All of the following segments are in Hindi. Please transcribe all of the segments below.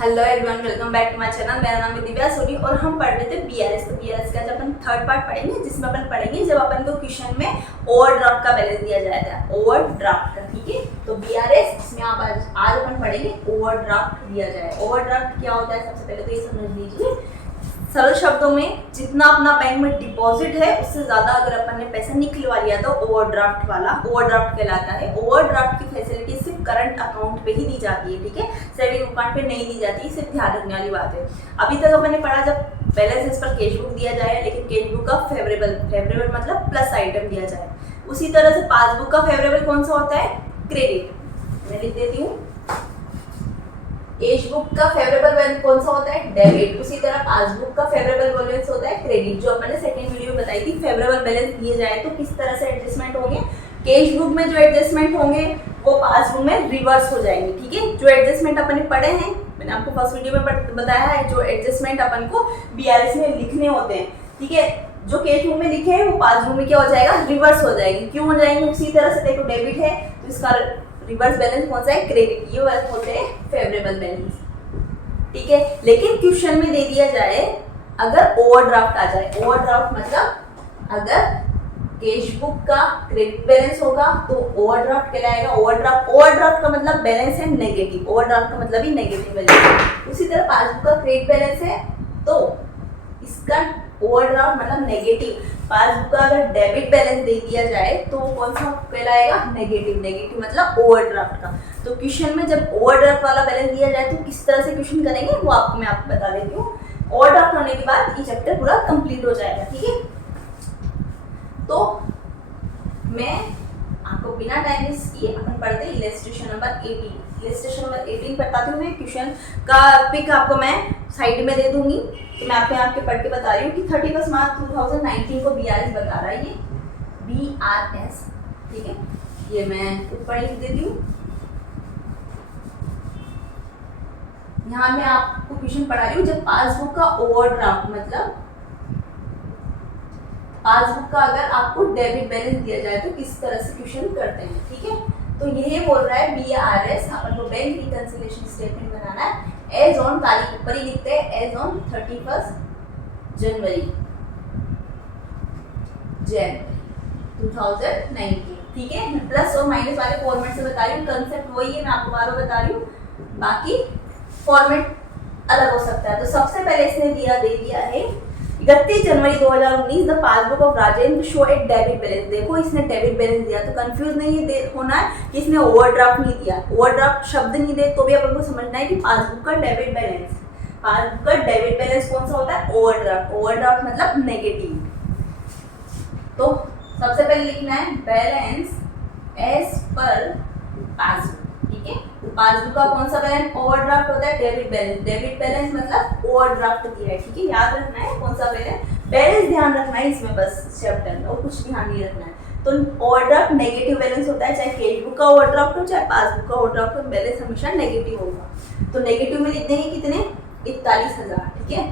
Hello everyone, welcome back to my channel. मेरा नाम है दिव्या सोनी और हम पढ़ रहे थे बीआरएस। तो बीआरएस का जब अपन थर्ड पार्ट पढ़ेंगे, जिसमें अपन पढ़ेंगे जब अपन को क्वेश्चन में ओवरड्राफ्ट का बैलेंस दिया जाता है, ओवरड्राफ्ट का। ठीक है, तो बीआरएस इसमें आप आज अपन पढ़ेंगे ओवरड्राफ्ट दिया जाए। ओवरड्राफ्ट क्या होता है, सबसे पहले तो ये समझ लीजिए। सरल शब्दों में, जितना अपना बैंक में डिपॉजिट है उससे ज्यादा अगर अपन ने पैसा निकलवा लिया तो ओवरड्राफ्ट वाला ओवरड्राफ्ट कहलाता है। ओवरड्राफ्ट की फैसिलिटी सिर्फ करंट अकाउंट पे ही दी जाती है, ठीक है, सेविंग अकाउंट पे नहीं दी जाती, सिर्फ ध्यान रखने वाली बात है। अभी तक अपन ने पढ़ा जब बैलेंस इस पर कैश बुक दिया जाए, लेकिन कैश बुक का फेवरेबल मतलब प्लस आइटम दिया जाए। उसी तरह से पासबुक का फेवरेबल कौन सा होता है, क्रेडिट। मैं लिख देती हूँ, कैश बुक का फेवरेबल बैलेंस कौन सा होता है, डेबिट। उसी तरह पासबुक का फेवरेबल बैलेंस होता है क्रेडिट। जो अपन ने सेकंड वीडियो में बताई थी, फेवरेबल बैलेंस दिए जाए तो किस तरह से एडजस्टमेंट होंगे। कैश बुक में जो एडजस्टमेंट होंगे वो पासबुक में रिवर्स हो जाएंगे। ठीक है, जो एडजस्टमेंट अपन ने पढ़े हैं, मैंने आपको फर्स्ट वीडियो में बताया है, जो एडजस्टमेंट अपन को बीआरएस में लिखने होते हैं। ठीक है, जो कैश बुक में लिखे हैं वो पासबुक में क्या हो जाएगा, रिवर्स हो जाएंगे। क्यों हो जाएंगे, उसी तरह से देखो डेबिट है तो इसका रिवर्स बैलेंस कौन सा है, क्रेडिट। ये होते हैं फेवरेबल बैलेंस। ठीक है, लेकिन क्वेश्चन में दे दिया जाए अगर ओवरड्राफ्ट आ जाए। ओवरड्राफ्ट मतलब अगर कैश बुक का क्रेडिट बैलेंस होगा तो ओवरड्राफ्ट कहलाएगा। ओवरड्राफ्ट का मतलब बैलेंस है नेगेटिव। ओवरड्राफ्ट का मतलब ही नेगेटिव बैलेंस। उसी तरह पासबुक का क्रेडिट बैलेंस है तो इसका ओवरड्राफ्ट मतलब नेगेटिव। पासबुक का अगर डेबिट बैलेंस दे दिया जाए तो कौन सा कहलाएगा, नेगेटिव मतलब ओवरड्राफ्ट का। तो क्वेश्चन में जब ओवरड्राफ्ट वाला बैलेंस दिया जाए तो किस तरह से क्वेश्चन करेंगे वो मैं आपको बता देती हूँ। ओवरड्राफ्ट होने के बाद ये चैप्टर पूरा कंप्लीट हो जाएगा। ठीक है, तो मैं आपको बिना टाइम वेस्ट किए अपन पढ़ते हैं इलस्ट्रेशन नंबर 18। इलस्ट्रेशन नंबर 18 बताती हूँ मैं। क्वेश्चन का पिक आपको मैं साइड में दे दूंगी। तो मैं आपके पढ़ के बता रही हूँ कि 31 मार्च 2019 को बीआरएस बता रहा है, ये बीआरएस। ठीक है, ये मैं ऊपर लिख देती हूँ। यहाँ मैं आपको क्वेश्चन पढ़ा रही हूँ, जब पासबुक का ओवरड्राफ्ट मतलब पासबुक का अगर आपको डेबिट बैलेंस दिया जाए तो किस तरह से क्वेश्चन करते हैं। ठीक है, तो ये बोल रहा है बीआरएस, अपन को बैंक रिकंसिलिएशन स्टेटमेंट बनाना है। एज ऑन, तारीख ऊपर ही लिखते हैं, एज ऑन 31 जनवरी 2019। ठीक है, मैं प्लस और माइनस वाले फॉर्मेट से बता रही हूँ, कंसेप्ट वही है, मैं आपको बार बार बता रही हूँ, बाकी फॉर्मेट अलग हो सकता है। तो सबसे पहले इसने दे दिया है 31 जनवरी 2019 the passbook of Rajendra show A debit balance. देखो इसने डेबिट बैलेंस दिया तो कंफ्यूज नहीं होना है कि इसने ओवरड्राफ्ट नहीं दिया। ओवरड्राफ्ट शब्द नहीं दे तो भी अपन को समझना है कि पासबुक का डेबिट बैलेंस, पासबुक का डेबिट बैलेंस कौन सा होता है, ओवरड्राफ्ट। ओवरड्राफ्ट मतलब नेगेटिव। तो सबसे पहले लिखना है बैलेंस एज पर पासबुक। ठीक है, तो पासबुक का कौन सा बैलेंस, ओवरड्राफ्ट होता है डेबिट बैलेंस। डेबिट बैलेंस मतलब ओवरड्राफ्ट दिया है। ठीक है, याद रखना है कौन सा बैलेंस ध्यान रखना है इसमें, बस चैप्टर में और कुछ ध्यान नहीं रखना है। तो ओवरड्राफ्ट नेगेटिव बैलेंस होता है, चाहे कैश बुक का ओवरड्राफ्ट हो चाहे पासबुक का ओवरड्राफ्ट हो, बैलेंस हमेशा नेगेटिव होगा। तो नेगेटिव में लिख देंगे कितने, 41,000। ठीक है,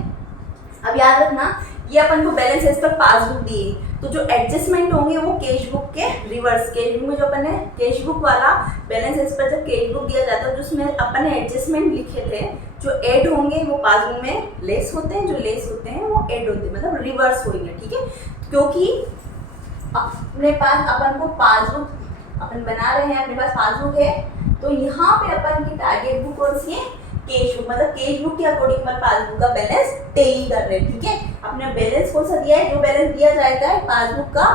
अब याद रखना ये अपन को बैलेंस एज पर पासबुक दिए तो जो एडजस्टमेंट होंगे वो कैश बुक के रिवर्स। कैश बुक में जो अपन ने कैश बुक वाला बैलेंस एज पर जब कैश बुक दिया जाता है जिसमें अपन ने एडजस्टमेंट लिखे थे, जो ऐड होंगे वो पासबुक में लेस होते हैं, जो लेस होते हैं वो ऐड होते हैं, मतलब रिवर्स होंगे। ठीक है, क्योंकि अपने पास अपन को पासबुक अपन बना रहे हैं, अपने पास पासबुक है तो यहाँ पे अपन की टारगेट बुक कौन सी है, कैश बुक। मतलब कैश बुक के अकॉर्डिंग पर पासबुक का बैलेंस टेली कर रहे हैं। ठीक है, अपने बैलेंस कौन सा दिया है, जो बैलेंस दिया जाता है पासबुक का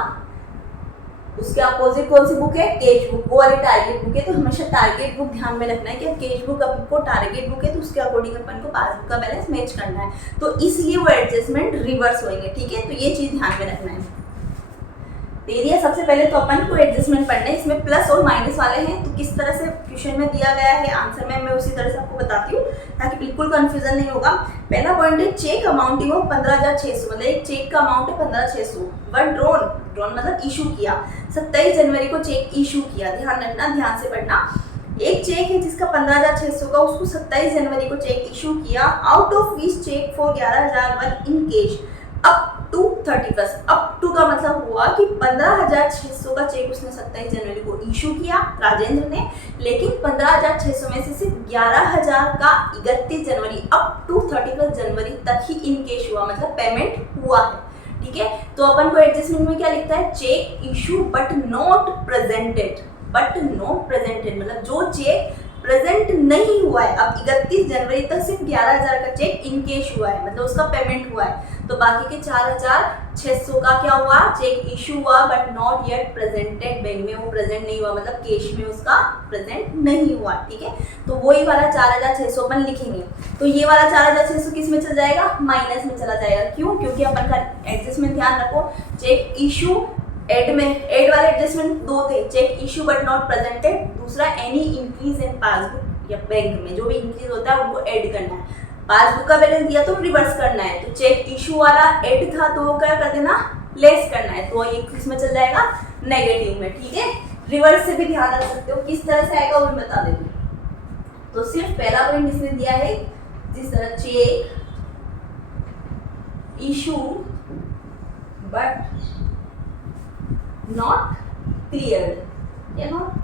उसके अपोजिट कौन सी बुक है, कैश बुक, वो वाली टारगेट बुक है। तो हमेशा टारगेट बुक ध्यान में रखना है कि कैश बुक आपको टारगेट बुक है तो उसके अकॉर्डिंग अपन को पासबुक का बैलेंस मैच करना है, तो इसलिए वो एडजस्टमेंट रिवर्स होंगे। ठीक है, तो ये चीज ध्यान में रखना है। दे दिया, सबसे पहले तो अपन को एडजस्टमेंट पढ़ना है, इसमें प्लस और माइनस वाले हैं तो किस तरह से क्वेश्चन में दिया गया है, आंसर में मैं उसी तरह से आपको बताती हूँ ताकि बिल्कुल कंफ्यूजन नहीं होगा। पहला पॉइंट है चेक अमाउंटिंग ऑफ 15,600, मतलब एक चेक का अमाउंट है 15,600। वन ड्रॉन मतलब इशू किया, 27 जनवरी को चेक इशू किया। ध्यान रखना, ध्यान से पढ़ना। एक चेक है जिसका 15,600 का, उसको 27 जनवरी को चेक इशू किया, out of which cheque for 11,001 in cash up to 31st। Up to का मतलब हुआ कि 15,600 का चेक उसने 27 जनवरी को इशू किया राजेंद्र ने, लेकिन 15,600 में से सिर्फ 11,000 का 31 जनवरी अप टू 31 जनवरी तक ही इनकेश हुआ, मतलब पेमेंट हुआ है। ठीक है, तो अपन को एडजस्टमेंट में क्या लिखता है, cheque issue but not presented, but not presented मतलब जो चेक प्रेजेंट नहीं हुआ है। अब 31 जनवरी तक सिर्फ 11,000 का चेक इनकेश हुआ है, मतलब उसका पेमेंट हुआ है, तो बाकी के 4,600 का क्या हुआ, चेक इशू हुआ but not yet presented, bank में वो प्रेजेंट नहीं हुआ, मतलब कैश में उसका प्रेजेंट नहीं हुआ। ठीक है, तो वही वाला 4,600 अपन लिखेंगे। तो ये वाला 4,600 किस में चल जाएगा, माइनस में चला जाएगा। क्यों, क्योंकि अपन का एडजस्टमेंट ध्यान रखो, चेक इशू एड में, एड वाले एडजस्टमेंट दो थे, cheque issue but not presented, दूसरा एनी इंक्रीज इन पासबुक या बैंक में जो भी इंक्रीज होता है उनको ऐड करना है। पासबुक का बैलेंस दिया तो रिवर्स करना है, तो चेक इशू वाला ऐड था तो वो क्या कर देना, लेस करना है, तो ये किस में चल जाएगा, नेगेटिव में। ठीक है, रिवर्स से भी ध्यान रख सकते हो, किस तरह से आएगा वो मैं बता देती हूँ। तो सिर्फ पहला पॉइंट इसने दिया है, जिस तरह cheque issue but not cleared या नॉट।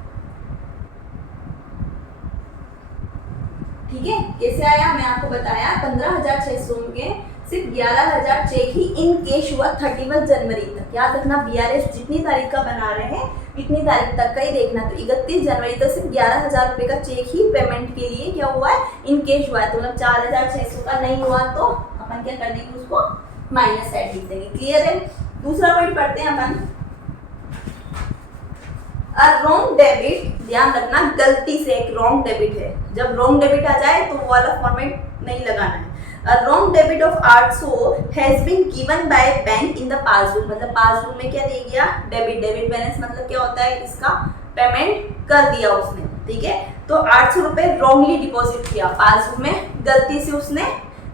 ठीक है, कैसे आया मैं आपको बताया, 15,600 में सिर्फ 11,000 चेक ही इन कैश हुआ 31 जनवरी तक। याद रखना, बीआरएस जितनी तारीख का बना रहे हैं इतनी तारीख तक का ही देखना। तो 31 जनवरी तक सिर्फ 11,000 रुपये का चेक ही पेमेंट के लिए क्या हुआ है, इन कैश हुआ है, तो मतलब 4,600 का नहीं हुआ तो अपन क्या कर देंगे, उसको माइनस साइड लिख देंगे। क्लियर है। दूसरा पॉइंट पढ़ते हैं अपन, रॉन्ग डेबिट, ध्यान रखना गलती से एक रॉन्ग डेबिट है, जब रॉन्ग डेबिट आ जाए तो वो वाला फॉर्मेट नहीं लगाना है। Wrong debit of 800 has been given by bank in the passbook, मतलब पासबुक में क्या दे दिया, डेबिट, डेबिट बैलेंस मतलब क्या होता है, इसका पेमेंट कर दिया उसने। ठीक है, तो 800 रुपए रॉन्गली डिपॉजिट किया पासबुक में, गलती से उसने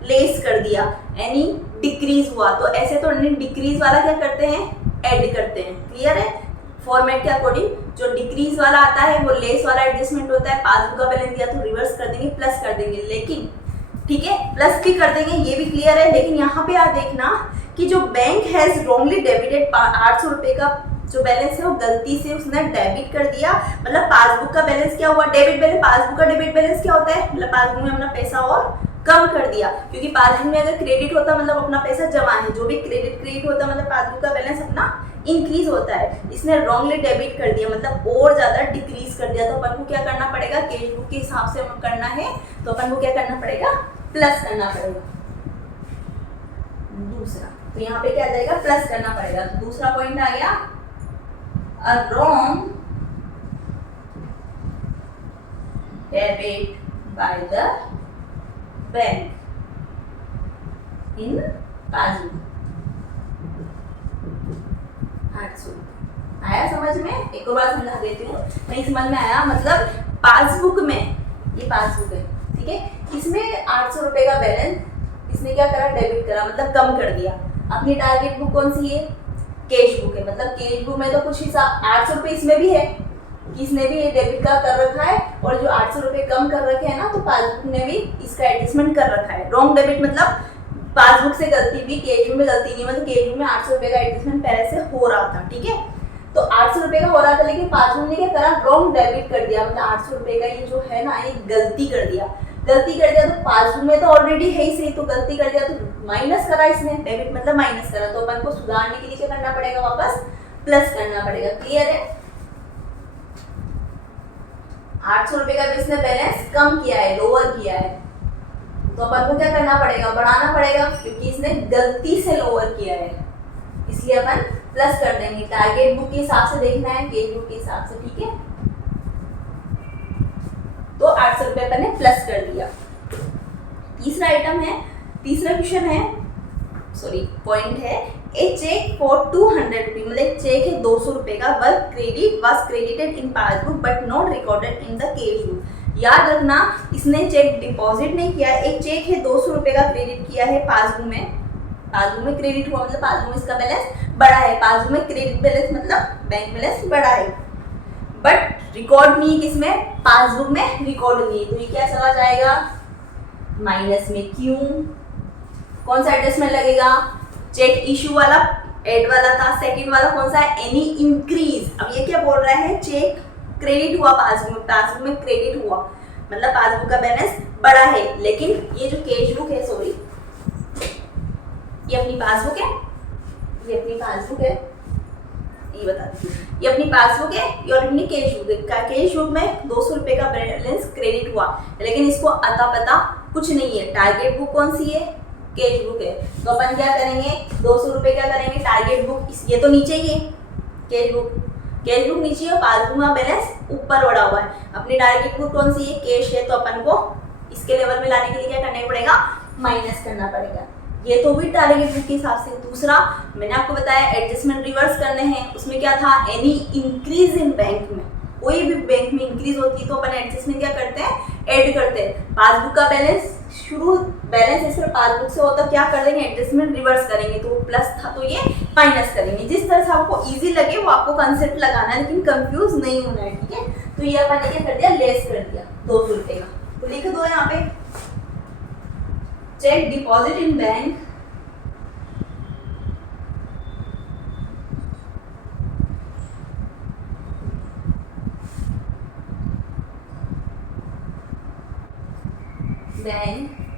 लेस कर दिया, यानी डिक्रीज हुआ, तो ऐसे तो डिक्रीज वाला क्या करते हैं, ऐड करते हैं। क्लियर है, फॉर्मेट के अकॉर्डिंग जो डिक्रीज वाला आता है वो लेस वाला एडजस्टमेंट होता है, पासबुक का बैलेंस दिया तो रिवर्स कर देंगे, प्लस कर देंगे, लेकिन ठीक है प्लस भी कर देंगे, ये भी क्लियर है। लेकिन यहाँ पे आप देखना कि जो बैंक हैज रॉन्गली डेबिटेड 800 रुपये का जो बैलेंस है वो गलती से उसने डेबिट कर दिया, मतलब पासबुक का बैलेंस क्या हुआ, डेबिट बैलेंस, पासबुक का डेबिट बैलेंस क्या होता है, मतलब पासबुक में अपना पैसा और कम कर दिया, क्योंकि पासबुक में अगर क्रेडिट होता मतलब अपना पैसा जमा है, जो भी क्रेडिट होता मतलब पासबुक का बैलेंस अपना इंक्रीज होता है, इसने रॉन्गली डेबिट कर दिया मतलब और ज्यादा डिक्रीज कर दिया, तो अपन को क्या करना पड़ेगा, कैश बुक के हिसाब से करना है तो अपन को क्या करना पड़ेगा, प्लस करना पड़ेगा दूसरा, तो यहाँ पे क्या आ जाएगा, प्लस करना पड़ेगा। तो दूसरा पॉइंट आ गया, a wrong debit bye the bank in passbook. 800 आया समझ में, एक और बार समझा देती हूँ, नहीं समझ में आया मतलब पासबुक में, ये पासबुक है ठीक है, इसमें 800 रुपए का बैलेंस इसने क्या करा, डेबिट करा मतलब कम कर दिया। अपनी टारगेट बुक कौन सी है, कैश बुक है, मतलब कैश बुक में तो कुछ हिसाब 800 रुपये इसमें भी है, इसने भी ये डेबिट का कर रखा है, और जो 800 रुपये कम कर रखे हैं ना तो पासबुक ने भी इसका एडजस्टमेंट कर रखा है। रॉन्ग डेबिट मतलब पासबुक से गलती भी, कैश बुक में गलती नहीं, मतलब कैश बुक में 800 रुपये का एडजस्टमेंट पहले से हो रहा था। ठीक है, तो 800 रुपये का हो रहा था, लेकिन पासबुक ने क्या करा, रॉन्ग डेबिट कर दिया, मतलब 800 रुपये का ये जो है ना ये गलती कर दिया, तो पासबुक में तो ऑलरेडी है ही सही, तो गलती कर दिया तो माइनस करा इसने, डेबिट मतलब माइनस करा, तो अपन को सुधारने के लिए क्या करना पड़ेगा, वापस प्लस करना पड़ेगा। क्लियर है, 800 रुपये का भी इसने बैलेंस कम किया है, लोअर किया है, तो अपन को क्या करना पड़ेगा, बढ़ाना पड़ेगा, क्योंकि इसने गलती से लोअर किया है, इसलिए अपन प्लस कर देंगे। टारगेट बुक के हिसाब से देखना है, कैश बुक के हिसाब से। ठीक है, तो 800 रुपये अपन ने प्लस कर दिया। तीसरा आइटम है, तीसरा क्वेश्चन है, सॉरी पॉइंट है, ए चेक फॉर 200 रुपये, मतलब चेक है 200 रुपये का, work credit was credited in passbook but not recorded in the cash book. याद रखना इसने चेक डिपॉजिट नहीं किया, एक चेक है 200 रुपये का क्रेडिट किया है पासबुक में, पासबुक में क्रेडिट हुआ मतलब पासबुक में इसका बैलेंस बढ़ा है, पासबुक में क्रेडिट बैलेंस मतलब बैंक बैलेंस बढ़ा है, बट रिकॉर्ड नहीं किसमें, पासबुक में रिकॉर्ड नहीं, तो ये क्या चला जाएगा, माइनस में। क्यों, कौन सा एडजस्टमेंट लगेगा, चेक इशू वाला एड वाला था, सेकंड वाला कौन सा है, एनी इंक्रीज। अब ये क्या बोल रहा है, चेक क्रेडिट हुआ पासबुक में क्रेडिट हुआ, मतलब पासबुक का बैलेंस बड़ा है, लेकिन ये जो कैश बुक है, सॉरी ये अपनी पासबुक है, ये अपनी पासबुक है, ये बता दीजिए, ये अपनी पासबुक है, ये और अपनी कैश बुक है। कैश बुक में 200 रुपए का बैलेंस क्रेडिट हुआ, लेकिन इसको अता पता कुछ नहीं है। टारगेट बुक कौन सी है, कैश बुक है, तो अपन क्या करेंगे, 200 रुपए क्या करेंगे, टारगेट बुक, ये तो नीचे ही है, कैश बुक नीचे है, पासबुक में बैलेंस ऊपर बढ़ा हुआ है। अपनी टारगेट बुक कौन सी है, कैश है, तो अपन को इसके लेवल में लाने के लिए क्या करना पड़ेगा, माइनस करना पड़ेगा। ये तो भी टारगेट बुक के हिसाब से। दूसरा मैंने आपको बताया एडजस्टमेंट रिवर्स करने हैं, उसमें क्या था, एनी इंक्रीज इन बैंक में, कोई भी बैंक में इंक्रीज होती है तो अपन एडजस्टमेंट क्या करते हैं, ऐड करते हैं। पासबुक का बैलेंस शुरू बैलेंस इस पासबुक से होता, क्या कर देंगे, एडजस्टमेंट रिवर्स करेंगे, तो प्लस था तो ये माइनस करेंगे। जिस तरह से आपको इजी लगे वो आपको कंसेप्ट लगाना है, लेकिन कंफ्यूज नहीं होना है, ठीक है। तो ये अपन ने क्या कर दिया, लेस कर दिया 200 रुपए का, तो लिख दो यहाँ पे, चेक डिपॉजिट इन बैंक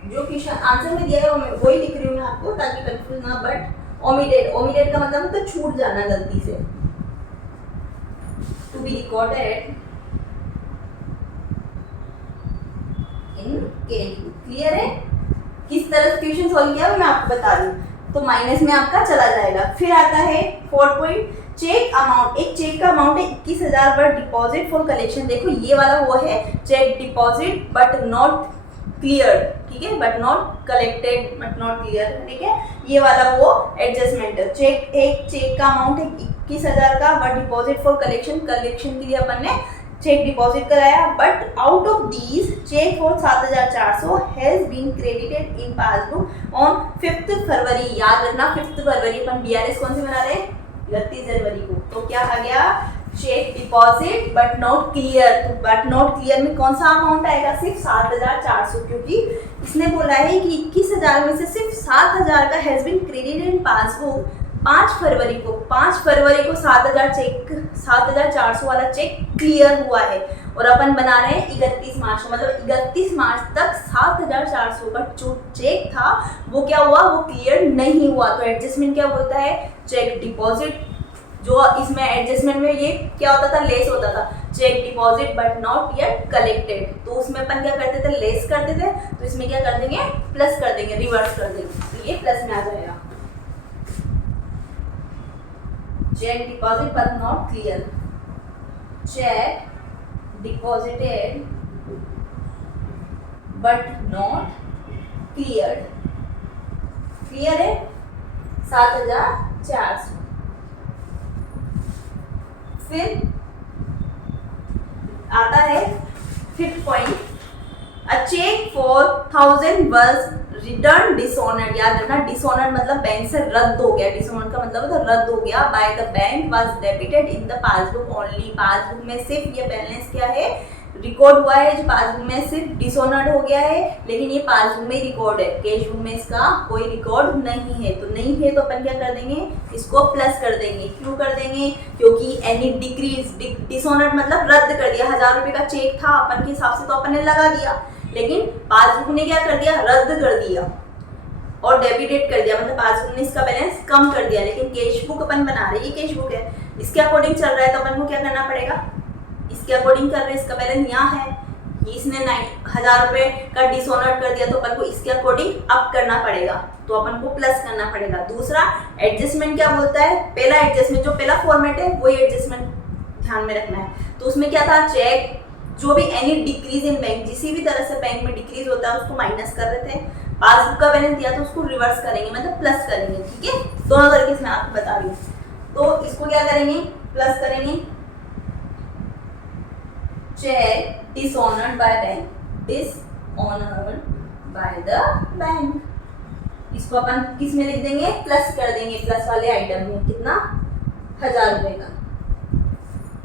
जो क्वेश्चन आंसर में दिया है वही लिख रही हूँ मैं आपको ताकि कंफ्यूज ना। बट ओमिटेड का मतलब तो छूट जाना गलती से, to be recorded in cash book. Clear है, किस तरह से क्वेश्चन सॉल्व किया मैं आपको बता रही हूँ। तो माइनस में आपका चला जाएगा। फिर आता है 4 पॉइंट, चेक अमाउंट, एक चेक का अमाउंट है 21,000 बट डिपॉजिट फॉर कलेक्शन। देखो ये वाला वो है cheque deposit but not clear, ठीक है, but not collected but not clear, ठीक है, ये वाला वो एडजस्टमेंट है। एक चेक का अमाउंट है 21,000 का बट डिपॉजिट फॉर कलेक्शन के लिए अपन ने चेक डिपॉजिट कराया, but out of these cheque for 7,400 has been credited in passbook on 5 फरवरी। याद रखना 5 फरवरी अपन बीआरएस कौन से बना रहे हैं, 31 जनवरी को। तो क्या आ गया, cheque deposit but not clear. तो बट नॉट क्लियर में कौन सा अमाउंट आएगा, सिर्फ 7,400, क्योंकि इसने बोला है कि 21,000 में से सिर्फ 7,000 का has been credited in passbook 5 फरवरी को 7,400 वाला चेक क्लियर हुआ है, और अपन बना रहे हैं 31 मार्च को, मतलब 31 मार्च तक 7,400 का जो चेक था वो क्या हुआ, वो क्लियर नहीं हुआ। तो एडजस्टमेंट क्या बोलता है, चेक डिपॉजिट, जो इसमें एडजस्टमेंट में ये क्या होता था, लेस होता था, cheque deposit but not yet collected, तो उसमें अपन क्या करते थे, लेस करते थे, तो इसमें क्या कर देंगे, प्लस कर देंगे, रिवर्स कर देंगे, तो ये प्लस में आ जाएगा। Cheque deposit but not clear, cheque deposited but not clear, clear है 7,400। फिर आता है 5th point, a cheque for 1,000 was return dishonoured. याद रखना डिसऑनर्ड मतलब बैंक से रद्द हो गया, डिसऑनर्ड का मतलब तो रद्द हो गया, bye the bank was debited in the passbook only. Passbook में सिर्फ ये बैलेंस क्या है, रिकॉर्ड हुआ है, जो पासबुक में सिर्फ डिसऑनर्ड हो गया है, लेकिन ये पासबुक में रिकॉर्ड है, कैश बुक में इसका कोई रिकॉर्ड नहीं है। तो नहीं है तो अपन क्या कर देंगे, इसको प्लस कर देंगे। क्यों कर देंगे, क्योंकि एनी डिक्रीज, डिसऑनर्ड मतलब रद्द कर दिया, 1,000 रुपए का चेक था अपन के हिसाब से तो अपन ने लगा दिया, लेकिन पासबुक ने क्या कर दिया, रद्द कर दिया और डेबिटेड कर दिया, मतलब पासबुक ने इसका बैलेंस कम कर दिया। लेकिन कैश बुक अपन बना रहे, ये कैश बुक है, इसके अकॉर्डिंग चल रहा है, तो अपन को क्या करना पड़ेगा, इसके अकॉर्डिंग कर रहे हैं, इसका बैलेंस यहाँ है, इसने 1,000 रुपए का डिसऑनर्ड कर दिया, तो अपन को इसके अकॉर्डिंग अप करना पड़ेगा, तो अपन को प्लस करना पड़ेगा। दूसरा एडजस्टमेंट क्या बोलता है, पहला एडजस्टमेंट जो पहला फॉर्मेट है वही एडजस्टमेंट ध्यान में रखना है। तो उसमें क्या था, चेक जो भी एनी डिक्रीज इन बैंक, जिसी भी तरह से बैंक में डिक्रीज होता है उसको माइनस कर रहे थे, पासबुक का बैलेंस दिया तो उसको रिवर्स करेंगे, मतलब प्लस करेंगे, ठीक है, दोनों तरीके से मैं आपको बता रही हूँ। तो इसको क्या करेंगे, प्लस करेंगे, cheque dishonoured by bank, dishonoured by the bank, इसको अपन किस में लिख देंगे, प्लस कर देंगे, प्लस वाले आइटम में कितना, 1,000 रुपए का।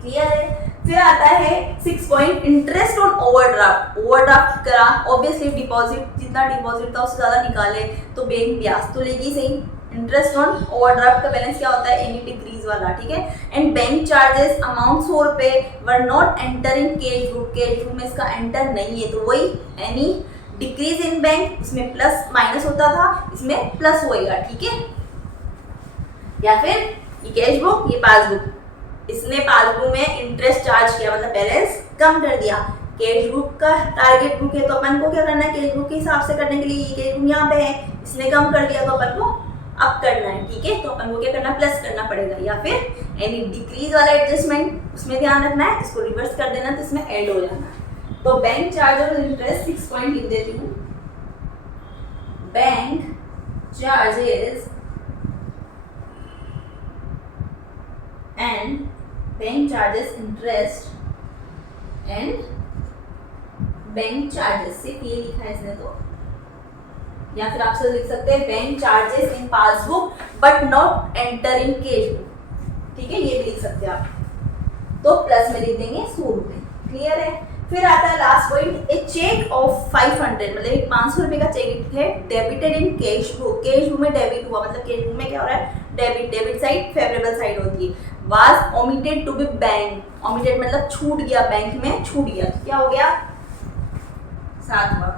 क्लियर है। फिर आता है 6 point, interest on overdraft. Overdraft करा, ऑब्वियसली डिपॉजिट, जितना डिपॉजिट था उससे ज्यादा निकाले तो बैंक ब्याज तो लेगी सही, इंटरेस्ट ऑन ओवरड्राफ्ट का बैलेंस क्या होता है, एनी डिक्रीज वाला, ठीक है। एंड बैंक चार्जेस अमाउंट 100 रुपए were not enter in cash book, cash book में इसका एंटर नहीं है, तो वही एनी डिक्रीज इन बैंक, इसमें प्लस माइनस होता था, इसमें प्लस होएगा, ठीक है। या फिर ये कैश बुक, ये पासबुक, इसने पासबुक में इंटरेस्ट चार्ज किया, मतलब बैलेंस कम कर दिया। कैश बुक का टारगेट बुक है तो अपन को क्या करना है, कैश बुक के हिसाब से करने के लिए ये कैश बुक यहाँ पे है, इसने कम कर दिया तो अपन को अप करना है, ठीक है। तो अपन को क्या करना, प्लस करना पड़ेगा। या फिर एनी डिक्रीज वाला एडजस्टमेंट, उसमें ध्यान रखना है, इसको रिवर्स कर देना तो इसमें ऐड हो जाना है। तो बैंक चार्ज और इंटरेस्ट 6 पॉइंट लिख देती हूँ। Bank charges and bank charges interest and bank charges, सिर्फ ये लिखा है इसने तो, या फिर आप सब लिख सकते हैं bank charges in passbook but not enter in cash book, ठीक है, ये भी लिख सकते हैं आप। तो प्लस में लिख देंगे 100 रुपए, क्लियर है। फिर आता है last point, a cheque of 500, मतलब एक 500 रुपए का चेक है, debited in cash book, cash book में डेबिट हुआ, मतलब कैश बुक में क्या हो रहा है, debit, debit side favourable side होती है। Was omitted to be bank, omitted मतलब छूट गया, बैंक में छूट गया, तो क्या हो गया, 7वां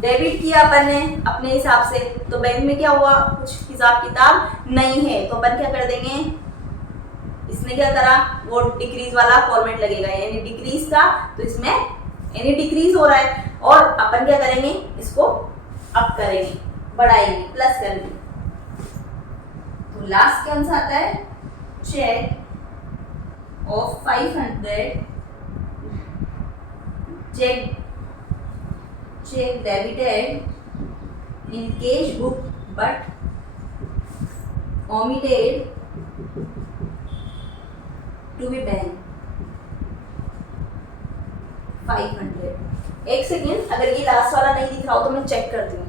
डेबिट किया अपन ने अपने हिसाब से, तो बैंक में क्या हुआ, कुछ हिसाब किताब नहीं है, तो अपन क्या कर देंगे, इसने क्या करा, वो डिक्रीज वाला फॉर्मेट लगेगा, यानी डिक्रीज था तो इसमें यानी डिक्रीज हो रहा है, और अपन क्या करेंगे, इसको अप करेंगे, बढ़ाएंगे, प्लस करेंगे। तो लास्ट क्या आंसर आता है, check of 500, check debited in cash book but omitted to be bank 500। एक सेकेंड, अगर ये लास्ट वाला नहीं दिख रहा हो तो मैं चेक करती हूँ।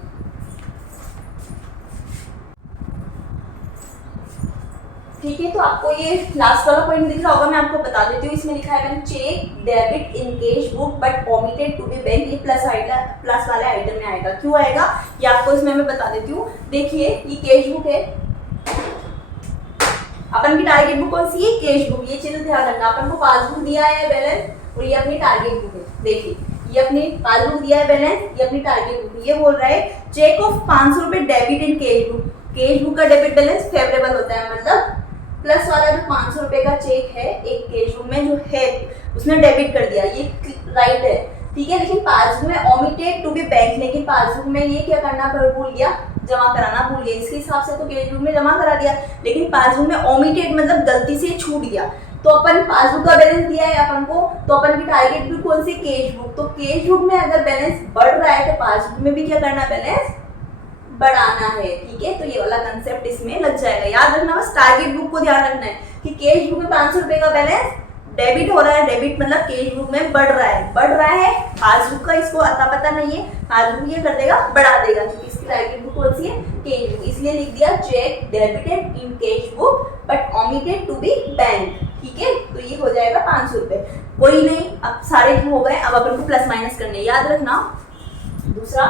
ठीक है, तो आपको ये लास्ट वाला पॉइंट दिख रहा होगा, मैं आपको बता देती हूँ। इसमें लिखा है मैंने cheque debit in cash book but omitted to be bank, ये प्लस आएगा, प्लस वाले आइटम में आएगा। क्यों आएगा ये आपको इसमें मैं बता देती हूँ। देखिए ये कैश बुक है, अपन की टारगेट बुक कौन सी है, कैश बुक, ये चीज ध्यान रखना। अपन को पासबुक दिया है बैलेंस, और ये अपनी टारगेट बुक है। देखिए ये अपनी पासबुक दिया है बैलेंस, ये अपनी टारगेट बुक। ये बोल रहा है चेक ऑफ 500 रुपए debit in cash book, cash book का डेबिट बैलेंस फेवरेबल होता है, मतलब प्लस वाला जो 500 रुपए का चेक है एक कैश बुक में जो है उसने डेबिट कर दिया, ये राइट है, ठीक है। लेकिन पासबुक में ओमिटेड टू बी बैंक, लेकिन पासबुक में ये क्या करना भूल गया, जमा कराना भूल गया। इसके हिसाब से तो कैश बुक में जमा करा दिया, लेकिन पासबुक में ओमिटेड मतलब गलती से छूट गया। तो अपन पासबुक का बैलेंस दिया है अपन को, तो अपन की टारगेट बुक कौन सी, कैश बुक। तो कैश बुक में अगर बैलेंस बढ़ रहा है तो पासबुक में भी क्या करना, बैलेंस बढ़ाना है, ठीक है। तो ये वाला कंसेप्ट इसमें लग जाएगा। याद रखना बस, टारगेट बुक को ध्यान रखना है कि कैश बुक में 500 रुपए का बैलेंस डेबिट हो रहा है, डेबिट मतलब कैश बुक में बढ़ रहा है, पासबुक का इसको अता पता नहीं है, पासबुक ये कर देगा, बढ़ा देगा, क्योंकि इसकी टारगेट बुक कौन सी है, कैश बुक, इसलिए लिख दिया cheque debited in cash book but omitted to be bank, ठीक है। तो ये हो जाएगा 500 रुपए। कोई नहीं, अब सारे हो गए, अब अपन को प्लस माइनस करने, याद रखना। दूसरा,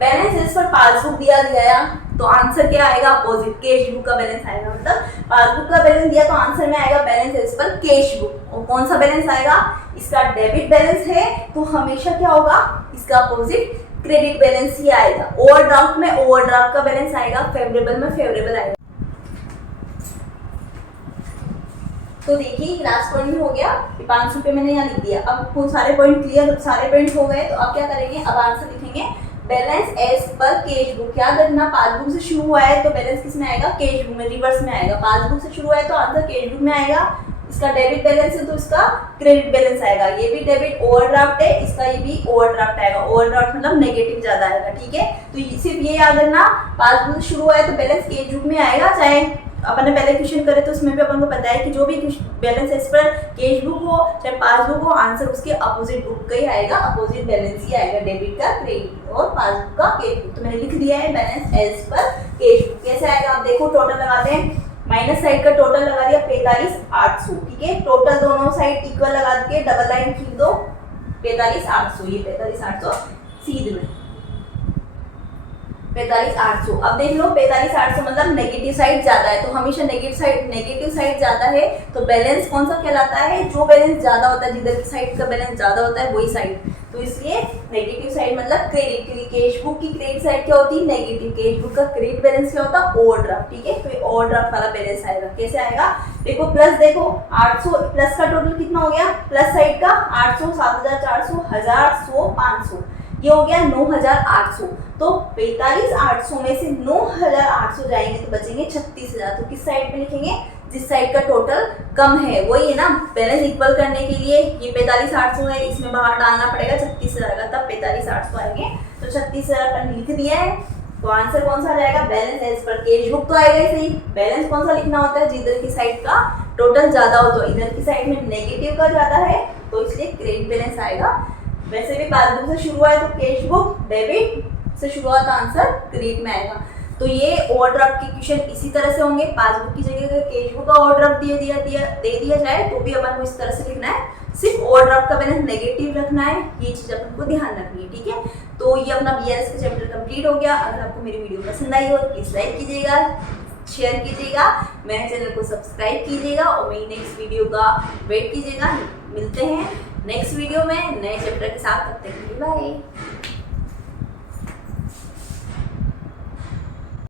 बैलेंस एज पर पासबुक दिया गया तो आंसर क्या आएगा, अपोजिट, कैश बुक का बैलेंस आएगा। मतलब पासबुक का बैलेंस दिया तो आंसर में आएगा balance as per cash book. और कौन सा बैलेंस आएगा, इसका डेबिट बैलेंस है तो हमेशा क्या होगा, इसका अपोजिट क्रेडिट बैलेंस ही आएगा। ओवरड्राफ्ट में ओवरड्राफ्ट का बैलेंस आएगा, फेवरेबल में फेवरेबल आएगा। तो देखिए लास्ट पॉइंट भी हो गया, 500 रुपए मैंने यहाँ लिख दिया। अब सारे पॉइंट क्लियर, सारे पॉइंट हो गए, तो अब क्या करेंगे, अब आंसर लिखेंगे balance as per cash book. याद रखना पासबुक से शुरू हुआ है तो बैलेंस किस में आएगा, कैश बुक में, रिवर्स में आएगा। पासबुक से शुरू हुआ है तो आंसर कैश बुक में आएगा। इसका डेबिट बैलेंस है तो इसका क्रेडिट बैलेंस आएगा। ये भी डेबिट ओवरड्राफ्ट है, इसका ये भी ओवरड्राफ्ट आएगा। ओवरड्राफ्ट मतलब नेगेटिव ज्यादा आएगा, ठीक है। तो सिर्फ ये याद रखना, पासबुक से शुरू हुआ है तो बैलेंस कैश बुक में आएगा। चाहे अपन ने पहले क्वेश्चन करे तो उसमें भी अपन को पता है कि जो भी balance as per cash book हो चाहे पासबुक हो, आंसर उसके अपोजिट बुक का ही आएगा, अपोजिट बैलेंस ही आएगा, डेबिट का क्रेडिट और पासबुक का कैश बुक। तो मैंने लिख दिया है balance as per cash book. कैसे आएगा आप देखो, टोटल लगाते हैं, माइनस साइड का टोटल लगा दिया 45,800, ठीक है। टोटल दोनों साइड इक्वल लगा के डबल लाइन खींच दो, 45,800, ये 45,800 सीधे में 45,800। अब देख लो 45,800 मतलब नेगेटिव साइड ज्यादा है, तो हमेशा नेगेटिव साइड ज्यादा है तो बैलेंस कौन सा कहलाता है, जो बैलेंस ज्यादा होता है, जिधर की साइड का बैलेंस ज्यादा होता है वही साइड, तो इसलिए नेगेटिव साइड मतलब क्रेडिट, क्योंकि कैश बुक की क्रेडिट साइड क्या होती है नेगेटिव, कैश बुक का क्रेडिट बैलेंस क्या होता है ओवरड्राफ्ट, ठीक है। तो ये ओवरड्राफ्ट वाला बैलेंस आएगा, कैसे आएगा देखो, प्लस देखो 800 प्लस का टोटल कितना हो गया, प्लस साइड का 800, 7,400, 1,000, 100, 500, ये हो गया 9,800। तो 45,800 में से 9,800 जाएंगे तो बचेंगे 36,000। तो किस साइड पे लिखेंगे, जिस साइड का टोटल कम है, वही है ना, बैलेंस इक्वल करने के लिए ये 45,800 है, इसमें बाहर डालना पड़ेगा 36,000 का, तब 45,800 आएंगे। तो 36,000 पर लिख दिया है, तो आंसर कौन सा आ जाएगा, balance as per cash book तो आएगा ही सही। बैलेंस कौन सा लिखना होता है, जिधर की साइड का टोटल ज्यादा हो, तो इधर की साइड में नेगेटिव का ज्यादा है तो इसलिए क्रेडिट बैलेंस आएगा। वैसे भी पासबुक से शुरू हुआ है तो कैश बुक डेबिट से शुरू हुआ था, आंसर क्रेडिट में आएगा। तो ये ओवरड्राफ्ट के क्वेश्चन इसी तरह से होंगे, पासबुक की जगह अगर कैश बुक का ओवरड्राफ्ट दे दिया जाए तो भी अपन को इस तरह से लिखना है, सिर्फ ओवरड्राफ्ट का बैलेंस नेगेटिव रखना है, ये चीज अपन को ध्यान रखनी है, ठीक है। तो ये अपना बीआरएस का चैप्टर कंप्लीट हो गया। अगर आपको मेरी वीडियो पसंद आई हो तो प्लीज लाइक कीजिएगा, शेयर कीजिएगा, मेरे चैनल को सब्सक्राइब कीजिएगा और मेरी नेक्स्ट वीडियो का वेट कीजिएगा। मिलते हैं नेक्स्ट वीडियो में नए चैप्टर के साथ, तब तक के लिए बाय।